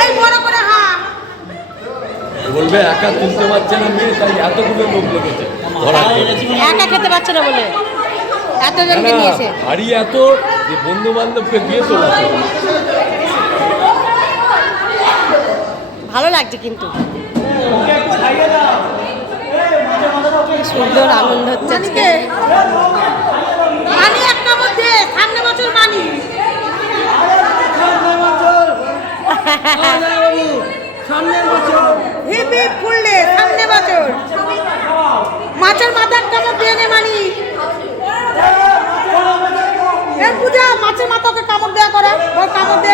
এই বড় করে হা বলবে একা তুলতে পারছে না মেয়ে, তাই এতগুলো লোক লেগেছে একা খেতে পারছে না বলে এতজনকে নিয়েছে। হাড়ি এত যে বন্ধু বান্ধবকে দিয়ে তোলাছে। ভালো লাগছে কিন্তু সুন্দর আনন্দ হচ্ছে আজকে। মানি একটা মধ্যে সামনে বছর মানি হিপ হিপ ফুললে সামনে বছর মাছের মাথা একটা মধ্যে এনে মানি পূজা মাছের মাথাকে কামড় দেওয়া করে ওর কামড় দে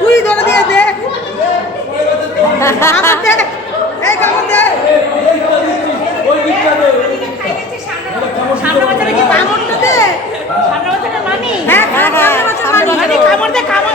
তুই ধরে দিয়ে দে এই কামড় দে সামনে বছরে কি কামড়টা দে সামনে বছরে মানি হ্যাঁ সামনে বছর মানি কামড় দে কামড়